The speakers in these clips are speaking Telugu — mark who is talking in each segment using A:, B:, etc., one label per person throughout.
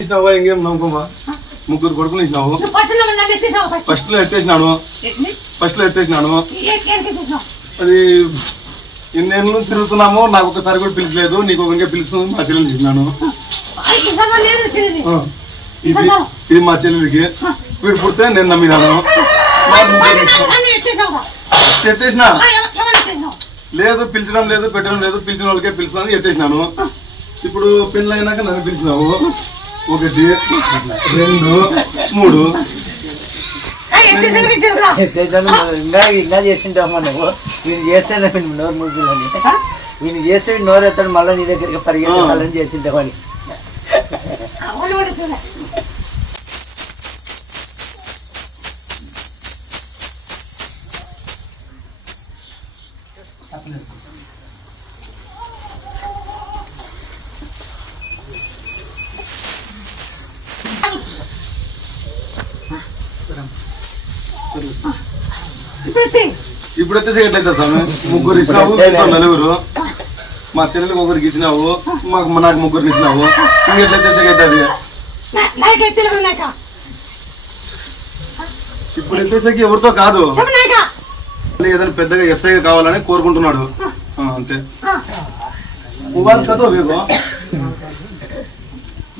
A: ఇచ్చినావా? ఇంకేం నమ్మకమా? ముగ్గురు కొడుకులు ఇచ్చినావు.
B: ఫస్ట్.
A: లో ఎత్తేసినాను? ఫస్ట్లో ఎత్తేసినాను? అది ఎన్నేళ్ళు తిరుగుతున్నామో నాకు ఒకసారి కూడా పిలిచలేదు. నీకు ఇంకా పిలుస్తుంది మా చెల్లెలు చెప్పినాను. ఇది ఇది మా చెల్లెలికి. వీడు పుడితే నేను నమ్మినాను. ఎత్తేసిన? లేదు పిలిచడం లేదు పెట్టడం లేదు. పిలిచిన వాళ్ళకే పిలిచినాను ఎత్తేసినాను. ఇప్పుడు పెళ్ళి అయినాక నన్ను పిలిచినావు. ఒకటి రెండు మూడు.
C: ఇంకా ఇంకా చేసింటామా నువ్వు. చేస్తాను వీళ్ళు నోరు ముగ్గులని చేస్తే వీడు నోరు ఎత్తాడు మళ్ళీ నీ దగ్గరికి పరిగెత్తాలని చేసింటామని
B: ఇప్పుడు
A: ఎత్తేసి ఎట్లయితే స్వామి ముగ్గురు ఇచ్చినావు ఇంకా నలుగురు. మా చెల్లెలకు ఒకరికి ఇచ్చినావు మాకు నాకు ముగ్గురికి ఇచ్చినావు. ఇంకెట్లయితే అవుతుంది
B: నా- నాకు ఎత్తేలేదు నాక.
A: ఇప్పుడు ఎత్తేసరికి ఎవరితో కాదు. ఏదైనా పెద్దగా ఎస్ఐ కావాలని కోరుకుంటున్నాడు. ఆ, అంతే. మొబైల్ కదో వేగో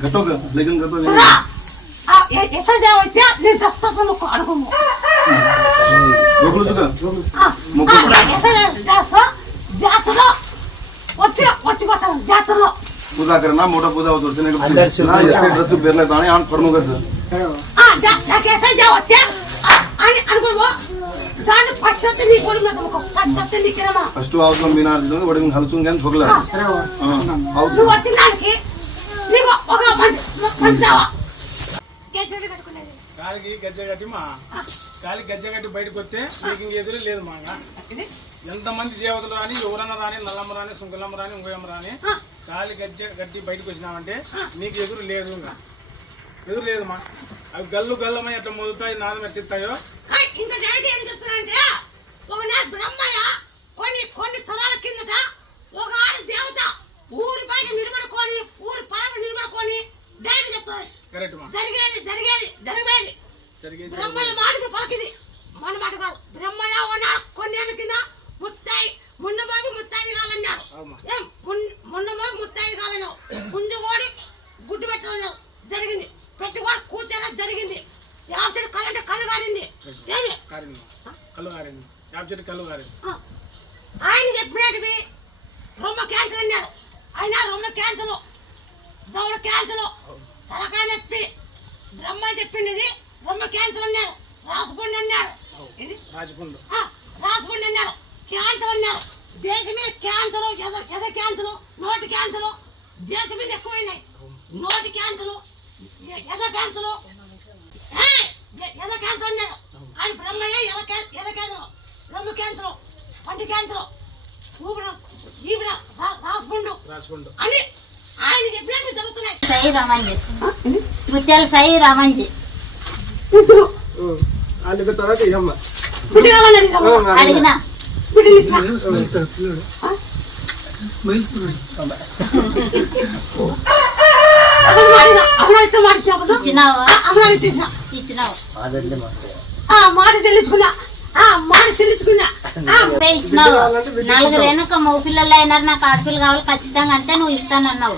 A: గట్టో లేకిన్ గట్టో
B: ఎస్ఐ అయితే నేను దస్తాను అడుగుము.
A: గోకులు చూడ
B: ఆ, ఆ, ఎస్ఐ చేస్తా జాతరలో వచ్చి వచ్చిపోతాను జాతరలో
A: पूजा करना मोटा पूजा होतो से
C: अंदर से
A: ना ऐसे ड्रेस पेर लेता है आन फरमो कर
B: ఆ, జా- నాకు ఎస్ఐ జాబ్ వస్తే ఆ, అని అనుకోము దాన్ని పచ్చత్తి నీ కొడుకు నాకు పచ్చత్తి నీకేమా
A: फर्स्ट आवसम बिना दिलो बड़ी हलचुन गन ठोकला हां
B: నువ్వు వచ్చిన దానికి నీకు ఒక మంచి మంచి దావా కేజీలు కట్టుకునేది
D: కాలికి గజ్జ కట్టి మా కాలికి గజ్జ కట్టి బయటకు వస్తే ఇంక ఎదురు లేదు మా
B: ఇది?
D: ఎంతమంది దేవతలు రాని ఎవరన్నా రాని నల్లమ్మ రాని సుంకలమ్మ రాని ఇంకోయమ్మ రాని కాలి గజ్జ కట్టి బయటకు వచ్చినామంటే నీకు ఎదురు లేదు ఇంకా. ఎదురు లేదు మా. అవి గల్లు గల్లమై ఎట్లా మొదుతాయి నాదం ఎట్టిస్తాయో
B: ఆ, ఇంకా డైరెక్ట్ ఏం చెప్తున్నానంటే బ్రహ్మయ్య కొన్ని కొన్ని తరాల కిందట ఒక ఆడ దేవత ఊరి నిలబడుకొని ఊరి పరమ నిలబడుకొని డైరెక్ట్ చెప్తుంది
D: కరెక్ట్ మా.
B: జరిగేది జరిగేది జరిగేది
D: జరిగేది.
B: బ్రహ్మయ్య పలికిది మన మాట కాదు. బ్రహ్మయ్య ఉన్నాడు. కొన్నేళ్ళ కింద ముత్తాయి మున్నబాబు ముత్తాయి కాలన్నాడు. ఏం మున్- మున్నబాబు ముత్తాయి కాలన్నావు. ముందు ఓడి గుడ్డు పెట్టాలన్నావు జరిగింది. పెట్టుకోడి కూర్చోనా జరిగింది. యాభై కళ్ళంటే కళ్ళు కారింది.
D: కళ్ళు కారింది. కారింది.
B: ఆయన చెప్పినట్టువి రొమ్మ క్యాన్సర్ అన్నాడు. ఆయన రొమ్మ క్యాన్సర్ దౌడ క్యాన్సర్ తలకాయ నొప్పి. బ్రహ్మ చెప్పింది రొమ్మ క్యాన్సర్ అన్నాడు. ఇది
D: రాజపుండు.
B: ఆ, రాసుపండి అన్నాడు క్యాన్సర్ అన్నాడు దేశం మీద క్యాన్సర్ ఎద ఎద క్యాన్సర్ నోటి క్యాన్సర్ దేశం మీద ఎక్కువైనాయి. నోటి క్యాన్సర్ ఎద క్యాన్సర్? ఎద క్యాన్సర్ అన్నాడు. ఆయన బ్రహ్మయ్య ఎద ఎద క్యాన్సర్? రొమ్మ క్యాన్సర్ పంటి క్యాన్సర్. ఈవిడ
D: రాజపుండు
B: అని ఆయన చెప్పినట్టు జరుగుతున్నాయి.
E: సాయి రామంజి. ముత్యాల సాయి రామంజి.
D: వాళ్ళకి తర్వాత ఇదమ్మ
E: అడిగిన.
B: మాట
C: అదండి మాట
E: అంటే ఇచ్చినావు? నలుగురు వెనుక మగ పిల్లలు అయినారు నాకు ఆడపిల్ల కావాలి ఖచ్చితంగా అంటే నువ్వు ఇస్తానన్నావు.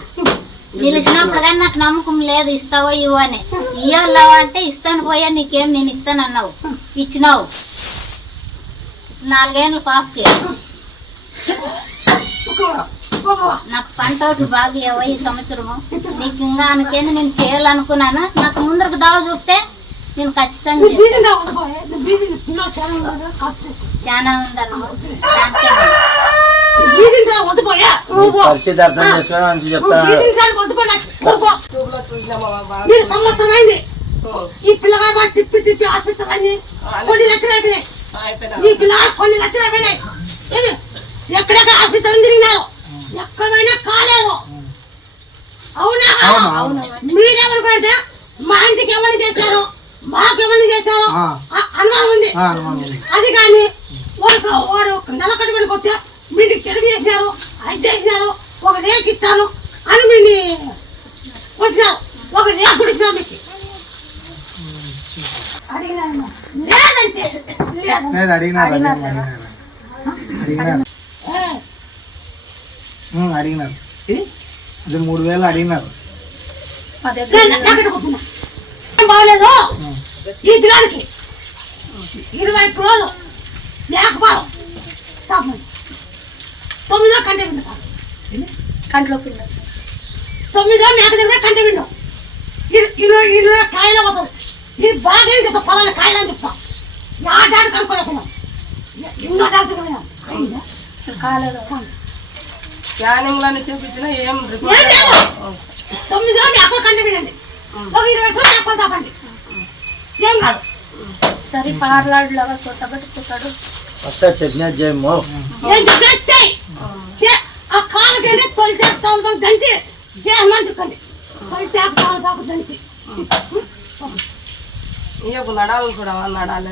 E: పిలిచినప్పుడు కానీ నాకు నమ్మకం లేదు ఇస్తావో ఇవ్వు అని. ఇవ్వలేవు అంటే ఇస్తాను పోయా నీకేం నేను ఇస్తానన్నావు. ఇచ్చినావు. నాలుగేళ్ళు పాపకి
B: ఒక
E: నాకు పంట ఒకటి బాగా లేవా ఈ సంవత్సరము? నీకు ఇంకా అనుకేంది నేను చేయాలనుకున్నాను? నాకు ముందరకు దావ చూపితే నేను ఖచ్చితంగా
B: చాలా ఉన్నారు
C: పరిస్థితి అర్థం చేసుకొని మంచి చెప్తాను
B: మీరు సంవత్సరం అయింది ఈ పిల్లగాడు వాడు తిప్పి తిప్పి హాస్పిటల్ అన్ని కొన్ని లక్షలు అయిపోయినాయి. ఈ పిల్లగాడు కొన్ని లక్షలు అయిపోయినాయి? ఎక్కడెక్కడ హాస్పిటల్ తిరిగినారు? ఎక్కడైనా కాలేదు. అవునా? మీరేమనుకుంటే మా ఇంటికి ఏమని చేశారు? మాకేమని చేశారు? అ- అనుమానం ఉంది. అది కానీ వాడు వాడు నెల కట్టుబడికి వస్తే మీకు చెరువు చేసినారు అది చేసినారు ఒక రేక్ ఇస్తాను అని మీ వచ్చినారు ఒక రేపు గుడికినా మీకు
D: అడిగినారు అది మూడు వేలు అడిగినారు.
B: బాగలేదు. ఈ పిల్లలకి ఇరవై రోజులు లేకపోవడం తొమ్మిదో కంటే విండు. కంట్లో పిండ. తొమ్మిదో మేక దగ్గర కంటే విండు. ఇరవై ఇరవై కాయలు పోతుంది ఇది బాగా చెప్తా? పొలాల కాయలు అని చెప్తా. నాటానికి అనుకోలేకున్నాం ఎన్నో డాక్టర్ కాలేదు
F: స్కానింగ్లను చూపించినా ఏం
B: తొమ్మిది రోజులు వినండి. ఒక ఇరవై తప్పండి ఏం కాదు.
E: సరే పార్లాడులాగా సొట్టబెట్టుకుంటాడు
C: వస్తా చెప్పిన జయమో
B: నేను చెప్పినట్టు చెయ్యి. చే- ఆ కాలు తింటే తొలి తోలు పాకు దంచి దేహమని చెప్పండి తొలి పాకు దంచి
F: ఇయ్యకు నడాలి కూడా నడాలి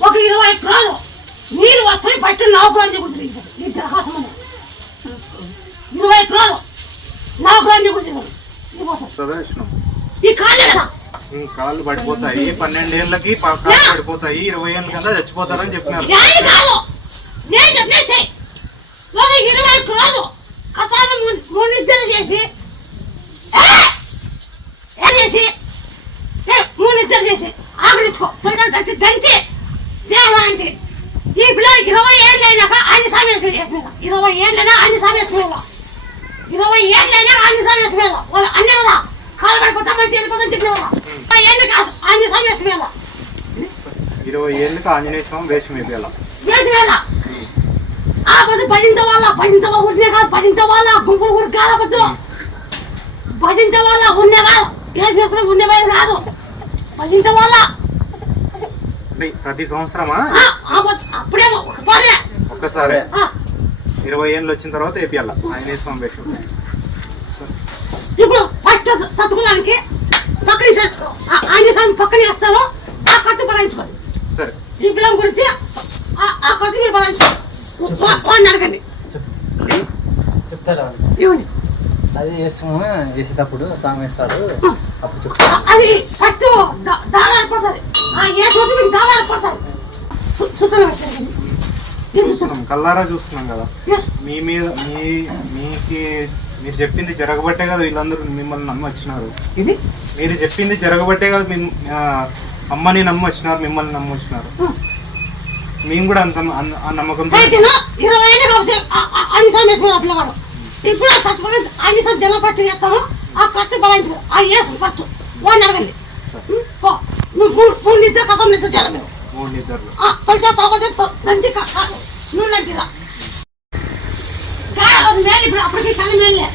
B: ఒక ఇరవై రోజులు నీళ్ళు వస్తాయి బయట నౌకరాన్ని చెబుతుంది ఈ దరఖాస్తు ఇరవై ఒక్క రోజులు నౌకరాన్ని చెబుతుంది ఈ కాలే కదా
G: ఉమ్, కాళ్ళు పడిపోతాయి పన్నెండేళ్ళకి ప- కాళ్ళు పడిపోతాయి ఇరవై ఏళ్ళ కింద చచ్చిపోతారని చెప్పినారు.
B: ఈ ఇరవై ఏళ్ళు అయినాక అన్ని చేసిన ఇరవై ఏళ్ళైనా అన్ని సమస్యలు ఇరవై ఏళ్ళైనా అన్ని వాళ్ళు అన్నీ కదా కాలు పడిపోతా మంచి వెళ్ళిపోతాం చెప్పిన ఏళ్ళు కాదు అన్ని సమస్యలు
G: ఇరవై ఏళ్ళకి ఆంజనేయ స్వామి వేషం వేయాల?
B: చేసిన వేళ ఆ పొద్దు భజించ వాళ్ళ భజించ ఉంటే కాదు భజించ వాళ్ళ గుంపులు గురి కాదు పొద్దు భజించ వాళ్ళ ఉండే కాదు కేసు ఉండే కాదు. భజించ వాళ్ళ
G: ప్రతి సంవత్సరమా?
B: అప్పుడే
G: ఒక్కసారి. ఇరవై ఏళ్ళు వచ్చిన తర్వాత వేపియాల? ఆంజనేయ స్వామి వేషం.
B: ఇప్పుడు ఫస్ట్ తట్టుకోవడానికి పక్కన ఆంజనేయం పక్కన వేస్తారు ఆ ఖర్చు భరించుకోండి పిల్లల గురించి ఆ- ఆ ఖర్చు మీరు భరించుకోండి అడగండి.
C: చెప్తారా? అది చేస్తాము చేసేటప్పుడు సాంగ్ వేస్తాడు. అప్పుడు చెప్తా
B: అది ఫస్ట్ దావాలు పడుతుంది ఆ మీకు చూస్తున్నాను
G: చూస్తున్నాం కల్లారా చూస్తున్నాం కదా. మీ మీద మీ మీకి మీరు చెప్పింది జరగబట్టే కదా వీళ్ళందరూ మిమ్మల్ని నమ్మి వచ్చినారు
B: ఇది?
G: మీరు చెప్పింది జరగబట్టే కదా మీ- ఆ, అమ్మని నమ్మి వచ్చినారు మిమ్మల్ని నమ్మి వచ్చినారు మేము కూడా అంత ఆ నమ్మకంతో
B: పైకిన ఇరవై పిల్లవాడు. ఇప్పుడు అన్ని జనం పట్టు చేస్తాము ఆ ఖర్చు భరించు ఆ వేసు ఖర్చు వాడిని అడగండి. మూడు నిద్ర కథం నిద్ర చేయాలి మీరు.
G: మూడు నిద్రలు.
B: ఆ, తొలిచే తర్వాత దంచి కాదు. నువ్వు నాకు అది మేలు ఇప్పుడు అప్పటికి చాలా మేలే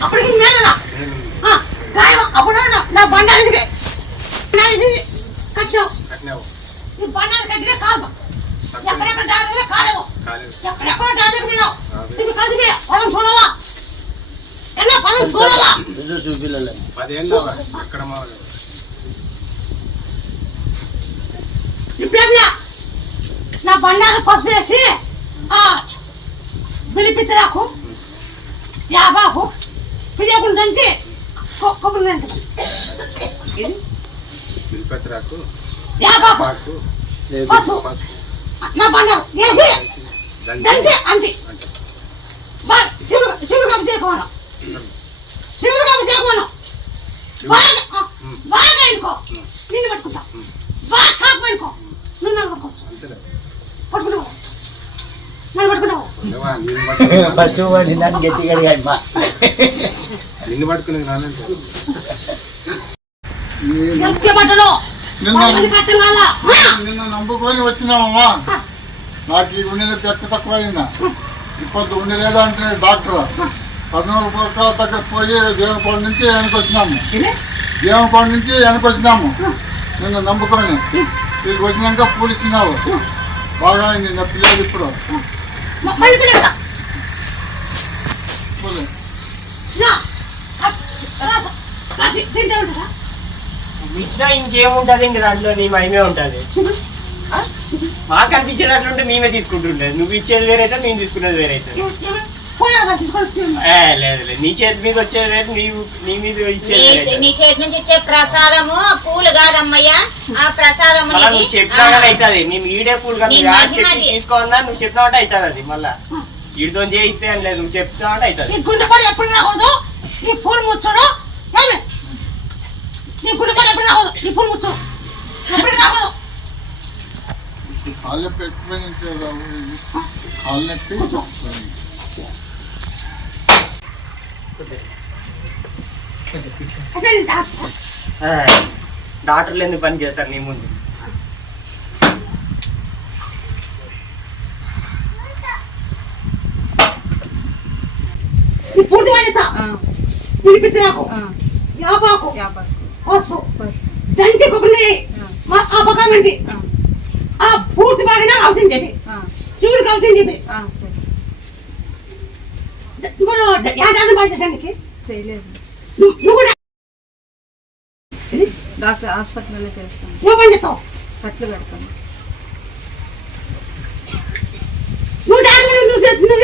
B: అప్పటికి మేలురా ఆ, గాయం అప్పుడు నా- నా బండారికి నా ఇది కట్టావు ఈ బండారు కట్టితే కాదు ఎక్కడెక్కడ డాక్టర్ కాలేదు ఎక్కడెక్కడ డాక్టర్ వినావు ఇది కదిలే పొలం చూడాలా ఎలా పొలం చూడాలా
C: చూపిల్లలే
B: ఇప్పుడేమియా నా బండారు పసుపు వేసి ఆ బిలిపిత్తరాకు యాబాకు దంచి కొ- కొబ్బరి దంచి యాబాకు నా బండారు వేసి దంచి అంటి శివుడు శివుడు అభిషేకం శివుడు అభిషేకం బాగా ఆ, బాగా అనుకో నిన్ను పట్టుకుంటా. బాగా కాపు అనుకో నువ్వు నన్ను పట్టుకో నన్ను
C: ఫస్ట్ దాన్ని గట్టిగా అడిగా అమ్మా.
A: నిన్ను పట్టుకుని నిన్ను నమ్ముకొని వచ్చినామమ్మా నాకు ఈ ఉండిన పెద్ద తక్కువ అయిందా? ఇప్పుడు ఉండి లేదా అంటే డాక్టర్. పద్నాలుగు పక్క దగ్గర పోయి దేవపాడు నుంచి వెనక వచ్చినాము. దేవపాడు నుంచి వెనక వచ్చినాము. నిన్ను నమ్ముకొని. ఇక్కడికి వచ్చినాక పూలిచ్చినావు బాగా అయింది నా పిల్లలు ఇప్పుడు.
B: మళ్ళీ పిల్లలు
A: పూలే.
B: నా అది తింటే ఉంటారా
F: ఇచ్చినా ఇంకేముంటది ఇంక దాంట్లో నీ మహిమే ఉంటది. మాకు అనిపించేటట్లుంటే మేమే తీసుకుంటుండే. నువ్వు ఇచ్చేది వేరైతే మేము తీసుకునేది వేరైతే. లేదు లేదు. నీ చేతి మీద వచ్చే రేటు నీ నీ మీద ఇచ్చేది
H: నీ. నీ చేతి నుంచి ఇచ్చే ప్రసాదము పూలు కాదమ్మయ్యా. ఆ ప్రసాదము.
F: నువ్వు చెప్పినాగానే అవుతుంది మేము ఈడే పూలు కదా
H: నీ
F: నువ్వు చెప్పినావంటే అవుతుంది అది మళ్ళా. చేయిస్తే అని లేదు నువ్వు చెప్తావంటే అవుతుంది
B: గుండె కూడా ఎప్పుడు రాకూడదు. ఈ పూలు ముచ్చడు. నీ గుండె కూడా ఎప్పుడు రాకూడదు. ఈ పూలు ముచ్చడు ఎప్పుడు రాకూడదు.
A: కాళ్ళు
B: నీ.
F: ఏ, డాక్టర్లు ఎందుకు పని చేస్తారు నీ ముందు?
B: పూర్తి బాధ్యత పిలిపిద్ది నాకు. యాపాకు. పసుపు. దంచి కొబ్బరి మా ఉంది. ఆ. పూర్తి బాగా అవసరం చెప్పి. శివుడికి అవసరం చెప్పి. నువ్వు కూడా
I: డాక్టర్ హాస్పిటల్లో చేస్తాను.
B: నువ్వు పని చేస్తావు?
I: కట్లు
B: నువ్వు డాడీ నువ్వు నువ్వు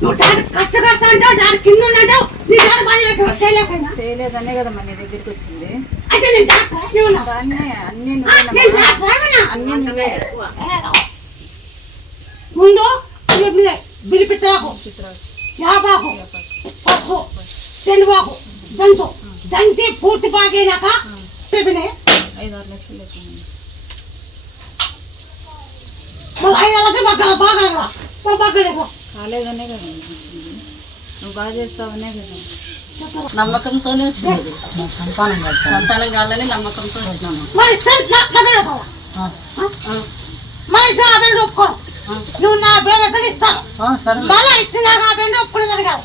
B: నువ్వు డాడీ కష్టపడతా అంటావు కింద ఉన్నావు నీ డాడీ బాగా పెట్టావు చేయలేకపోయినా?
I: చేయలేదనే కదా మన దగ్గరికి వచ్చింది.
B: అయితే నేను డాక్టర్.
I: అన్నీ అన్నీ.
B: డాక్టర్
I: నువ్వే.
B: ముందు నువ్వు బిలిపిత్తరాకు యాబాకు పసుపు శనివాకు దంచు దంచి పూర్తి బాగైనాక చెప్పినాయి
I: ఐదు ఆరు లక్షలు అవుతుంది
B: మళ్ళీ ఐదు వాళ్ళకి బాగా బాగా బాగా
I: కాలేదనే కదా నీకు వచ్చింది నువ్వు బాగా చేస్తావనే కదా
J: నమ్మకంతోనే వచ్చింది సంతానం కావాలని నమ్మకంతో వచ్చినాము
B: మరి సరే, నా నా పేరు కావాలి. మరి ఇద్దరు ఆ పేరు ఒప్పుకో నువ్వు నా పేరు ఎక్కడ ఇస్తాను
J: సరే.
B: మళ్ళీ ఇచ్చినాక ఆ పేరు ఒప్పుకునేది కాదు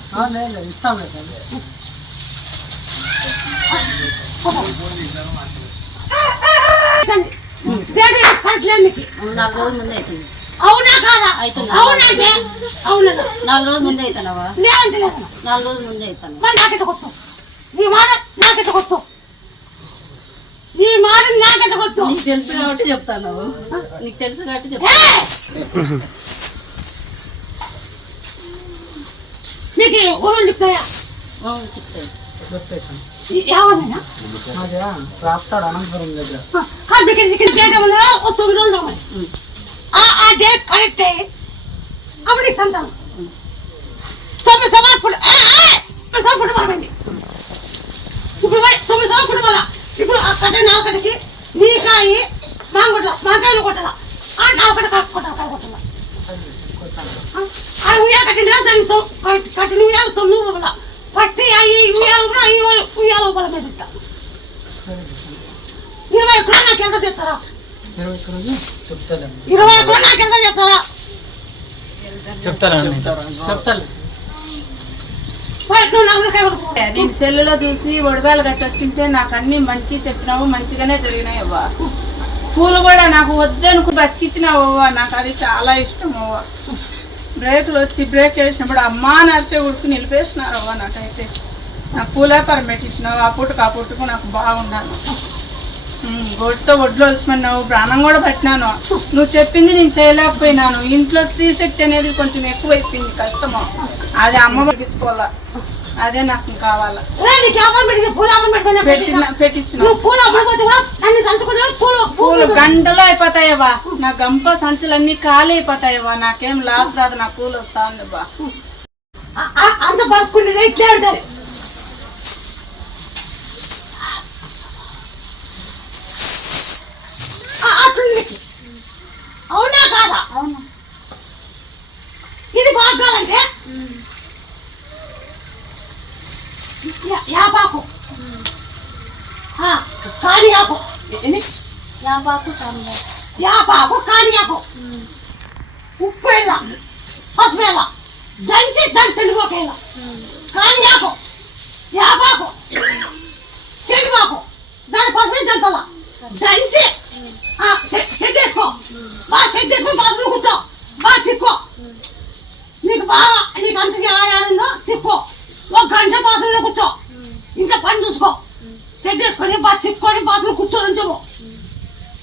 B: అవునా కాదా. అవునంటే అవునా
J: నాలుగు రోజుల ముందే అవుతానవా నాలుగు రోజుల ముందే అవుతాను
B: మరి నాకెంత కొట్టు నీ మాట నాకెంత కొట్టు కొట్టు.
J: నీకు తెలుసు కాబట్టి చెప్తాను. నీకు తెలుసు కాబట్టి చెప్తాను!
B: నీకు ఊరు చెప్తాయా ఏమన్నా
J: రాస్తాడు అనంతపురం దగ్గర.
B: తొమ్మిది రోజులు ఆ డేట్ కరెక్ట్ అప్పుడు నీకు సంతానం. తొమ్మిది సంవత్సరాలు ఏ, ఏ! తొమ్మిది సంవత్సరాలు పుట్టమనండి ఇప్పుడు పోయి తొమ్మిది సంవత్సరాలు పుట్టుకోవాలా ఇప్పుడు ఆ కట్ట నా కాయి మాంగుట్ల మాకాయలు కొట్టాల? ఆ నా కట్ట కొట్టాల కాయ కొట్టాల? ఆ? ఉయ్యాల కట్టిన దాన్ని తొ- కట్- కట్టిన ఉయ్యాల తొమ్మిది రూపాయల. పట్టి అయ్యి ఉయ్యాల కూడా అయ్యి ఉయ్యాల రూపాయల మీద పెట్టా. ఇరవై ఎకరాలు నాకు ఎంత చెప్తారా ఇరవై ఎకరాలు నాకు ఎంత చెప్తారా
J: చెప్తాను. చెప్తాను
B: పోయి నువ్వు నలుగురికాయ కొట్టుకో
I: నేను సెల్లులో చూసి ఒడిపాయలు కట్టి వచ్చింటే నాకు అన్ని మంచి చెప్పినావు మంచిగానే జరిగినాయి అవ్వ. పూలు కూడా నాకు వద్దనుకు బతికించినావు అవ్వ. నాకు అది చాలా ఇష్టం అవ్వ. బ్రేక్లు వచ్చి బ్రేక్ వేసినప్పుడు అమ్మా నరిసే ఉడుకు నిలిపేసినారు అవ్వ నాకైతే. నాకు పూలే పరమెట్టించినావు ఆ పుట్టుకు ఆ పుట్టుకు నాకు బాగున్నాను. ఒడితో ఒడ్లు వచ్చమన్నావు ప్రాణం కూడా పట్టినాను. నువ్వు చెప్పింది నేను చేయలేకపోయినాను. ఇంట్లో స్త్రీ శక్తి అనేది కొంచెం ఎక్కువైపోయింది కష్టము. అది అమ్మ పంపించుకోవాలా అదే నాకు కావాలా.
B: పూలు నువ్వు
I: గంటలో అయిపోతాయవ్వా. నా గంప సంచులన్నీ ఖాళీ అయిపోతాయవ్వా. నాకేం లాస్ రాదు నా పూలు వస్తా ఉంది బా
B: అంత బతుకుండేది అవునా కాదా?
E: అవును.
B: ఇది బాగా కావాలంటే యా- యాపాకు. కానియాకు?
E: యాపాకు కమ్మ
B: యాపాకు కానియాకు. ఉప్పు వేళ పసుపు వేళ దంచి దంచి తెలుగుకేళ కానియాకు యాపాకు చెరువాకు. దాని పసుపు దంచాల? దంచి సెట్ చేసుకో బాగా సెట్ చేసుకుని బాగా కూర్చో బాగా తిక్కో నీకు బాగా నీకు అంతకి ఆడాడిందో తిక్కో ఒక గంట బాత్రూంలో కూర్చో. ఇంకా పని చూసుకో. సెట్ చేసుకొని బాగా తిప్పుకొని బాత్రూమ్ కూర్చోని చెప్పు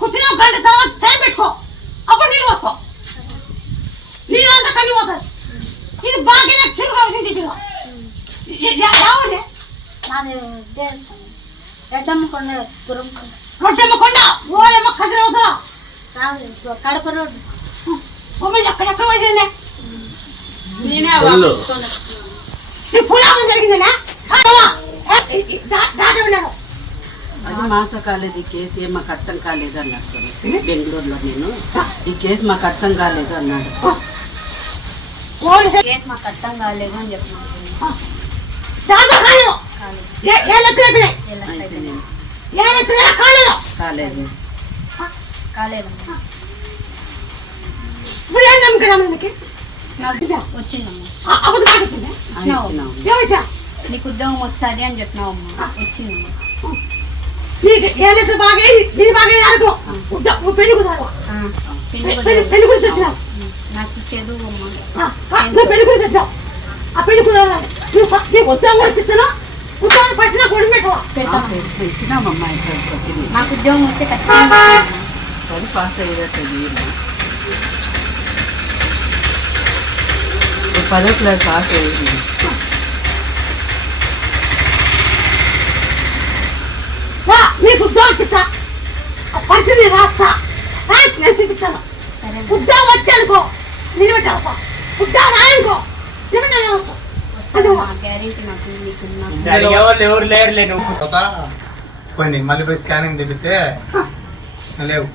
B: కూర్చుని ఒక గంట తర్వాత టైం పెట్టుకో. అప్పుడు నీళ్ళు పోసుకో. నీళ్ళు అంతా కలిగిపోతుంది ఇది బాగా చిరుగా వచ్చింది. ఇది ఎవరు
J: నాది రెడ్డమ్మ కొండ గురం
B: రొట్టెమ్మ కొండ ఓలమ్మ కదిరవుతా
J: కాదు కడప రోడ్డు.
B: మమ్మల్ని ఎక్కడెక్కడ పోయిందే
I: నేనే
B: పులాపం జరిగిందేనా? దాటి ఉన్నాడు.
K: అది మాకు కాలేదు ఈ కేసు ఏం మాకు అర్థం కాలేదు అన్నాడు బెంగళూరులో నేను. ఈ కేసు మాకు అర్థం కాలేదు అన్నాడు.
J: కేసు మాకు అర్థం కాలేదు అని చెప్పినాను
B: దాంట్లో కాలేదు. కాలేదు.
J: నీకు? ఉద్యోగం వస్తుంది అని చెప్పినావమ్మా. వచ్చిందమ్మా.
B: నీకు
J: చదువు అమ్మా.
B: పెళ్ళి కుదరాలి నువ్వు ఫ- నీ ఉద్యోగం పట్టినా కొడుకు పెట్టవా
J: పెడతామా
K: ఇచ్చినామమ్మా ఇక్కడికి వచ్చింది
J: మాకు ఉద్యోగం వస్తే ఖచ్చితంగా.
K: అది పాస్ అయ్యేటది పదో క్లాస్ పాస్ అయ్యింది.
B: నీకు ఉద్యోగం ఆ పరిస్థితి రాస్తా. నేను చూపిస్తాను. ఉద్యోగం వచ్చి అనుకో. నిలబెట్టాలకో ఉద్యోగం రాయనుకో. నిలబెట్టాలకో
F: ఎవరు నువ్వు.
L: తర్వాత పోయింది మళ్ళీ పోయి స్కానింగ్ తెప్పితే లేవు.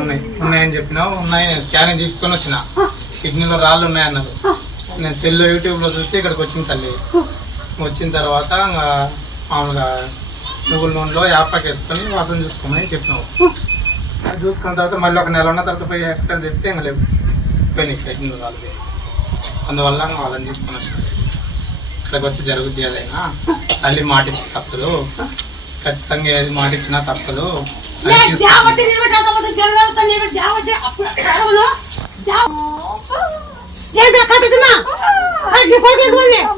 L: ఉన్నాయి. ఉన్నాయని చెప్పినావు ఉన్నాయి. స్కానింగ్ తీసుకొని వచ్చిన. కిడ్నీలో రాళ్ళు ఉన్నాయన్నారు. నేను సెల్లో యూట్యూబ్లో చూసి ఇక్కడికి వచ్చిన తల్లి. వచ్చిన తర్వాత ఇంకా మామూలుగా నువ్వుల నూనెలో యాపాక్ వేసుకొని వాసన చూసుకోమని చెప్పినావు. అది చూసుకున్న తర్వాత మళ్ళీ ఒక నెల ఉన్న తర్వాత పోయి ఎక్స్రే చెప్తే ఇంకా లేవు. పోయినాయి కిడ్నీలో రాళ్ళు. అందువల్ల వాళ్ళని తీసుకొని ఇక్కడికి వచ్చి జరుగుద్ది ఏదైనా తల్లి మాటిస్తే తప్పదు ఖచ్చితంగా ఏది మాట ఇచ్చినా తప్పదు అని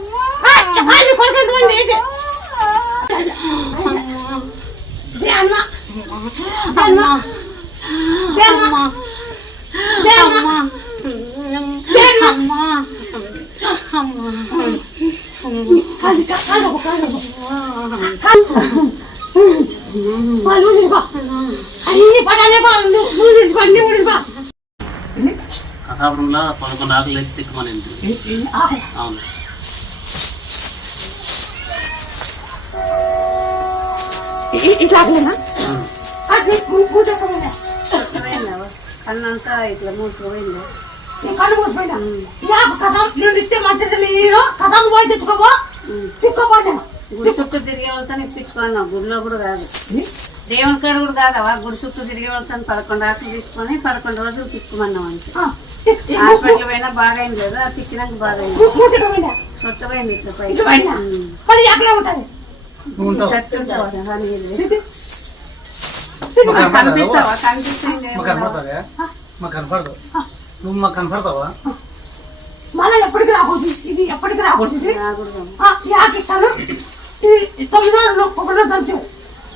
M: అవును.
B: ఇట్లా అది కూర్చోకుండా
K: కన్నంతా ఇట్లా మూసుకుపోయింది?
B: నీ కళ్ళు మూసిపోయినా నాకు కథ నేను నిత్యం మంచిది నేను కథలు పోయి తెచ్చుకోబో తిప్పుకోబోయాను
K: గుడి చుట్టూ తిరిగే వాళ్ళతో ఇప్పించుకున్నాం గుడిలో కూడా కాదు. దేవుని కాడ కూడా కాదవా? గుడి చుట్టూ తిరిగే వాళ్ళతో పదకొండు ఆకులు తీసుకొని పదకొండు రోజులు తిప్పుమన్నాం అంతే. హాస్పిటల్ పోయినా కదా ఇట్లా
B: పోయినా మరి అక్కడే ఉంటుంది.
K: కనిపిస్తావా?
C: కనపడదు? నువ్వు మాకు కనపడతావా?
B: మళ్ళీ ఎప్పటికి రాకూడదు. ఇది ఎప్పటికి రాకూడదు. ఇది?
K: రాకూడదు.
B: ఆ, యాకి ఇస్తాను ఇది ఈ తొమ్మిది ఒకటో దంచు.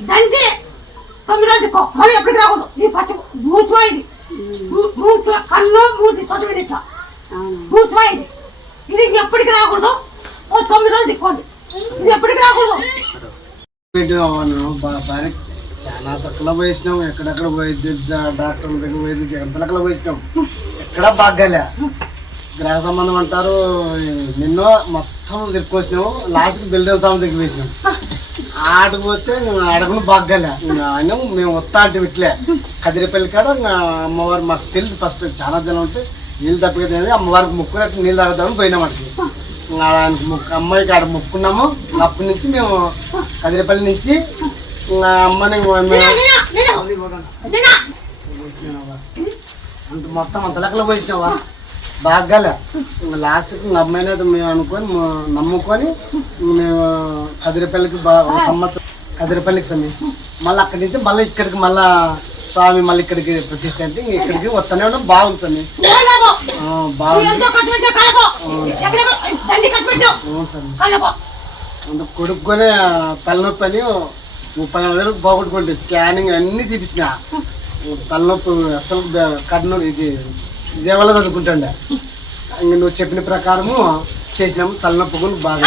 B: దంచి తొమ్మిది రోజులు తిక్కో మళ్ళీ ఎప్పటికి రాకూడదు. ఈ పచ్చ మూచిపోయింది మూచు కన్ను మూతి చోటు మీద ఇట్లా.
K: అవును.
B: మూచిపోయింది ఇది. ఎప్పటికి రాకూడదు? ఓ తొమ్మిది రోజులు తిక్కోండి ఇది ఎప్పటికి రాకూడదు?
C: చాలా తక్కువ పోయినాం ఎక్కడెక్కడ పోయింది డాక్టర్ దగ్గర పోయింది ఎంతలక్కడ పోయినాం ఎక్కడ బాగాలే గ్రహ సంబంధం అంటారు. నిన్న మొత్తం తిరుక్కొచ్చినాము లాస్ట్కి బిల్డర్ స్వామి దగ్గర వేసినాం ఆటకు పోతే అడగను బాగాలే ఆయన మేము వస్తా అంటే ఇట్లే కదిరిపల్లి కాడ అమ్మవారు మాకు తెలియదు ఫస్ట్ చాలా జనం ఉంటే నీళ్ళు తప్పకపోతే అమ్మవారికి ముక్కునట్టు నీళ్ళు తాగుతామని పోయినాం అక్కడికి. ముక్కు అమ్మాయికి ఆడ ముక్కున్నాము. అప్పటి నుంచి మేము కదిరిపల్లి నుంచి అమ్మని మేము అంత మొత్తం అంత లెక్కలో పోసినావా? బాగాలే. లాస్ట్కి ఇంకా అమ్మాయిని అయితే మేము అనుకొని నమ్ముకొని మేము కదిరిపల్లికి బా ఒక సంవత్సరం కదిరిపల్లికి సమయం మళ్ళీ అక్కడి నుంచి మళ్ళీ ఇక్కడికి మళ్ళా స్వామి మళ్ళీ ఇక్కడికి ప్రతిష్ట అంటే ఇంక ఇక్కడికి వస్తూనే ఉన్నాం. బాగుంటుంది బాగుంది. కొడుకునే తలనొప్పి అని ముప్పై నాలుగు వేలు పోగొట్టుకుంటే స్కానింగ్ అన్నీ తీపించిన తలనొప్పి అసలు కర్నూలు ఇది విజయవాడ చదువుకుంటాండే.
B: ఇంక నువ్వు చెప్పిన ప్రకారము చేసినాము తలనొప్పి కూడా బాగా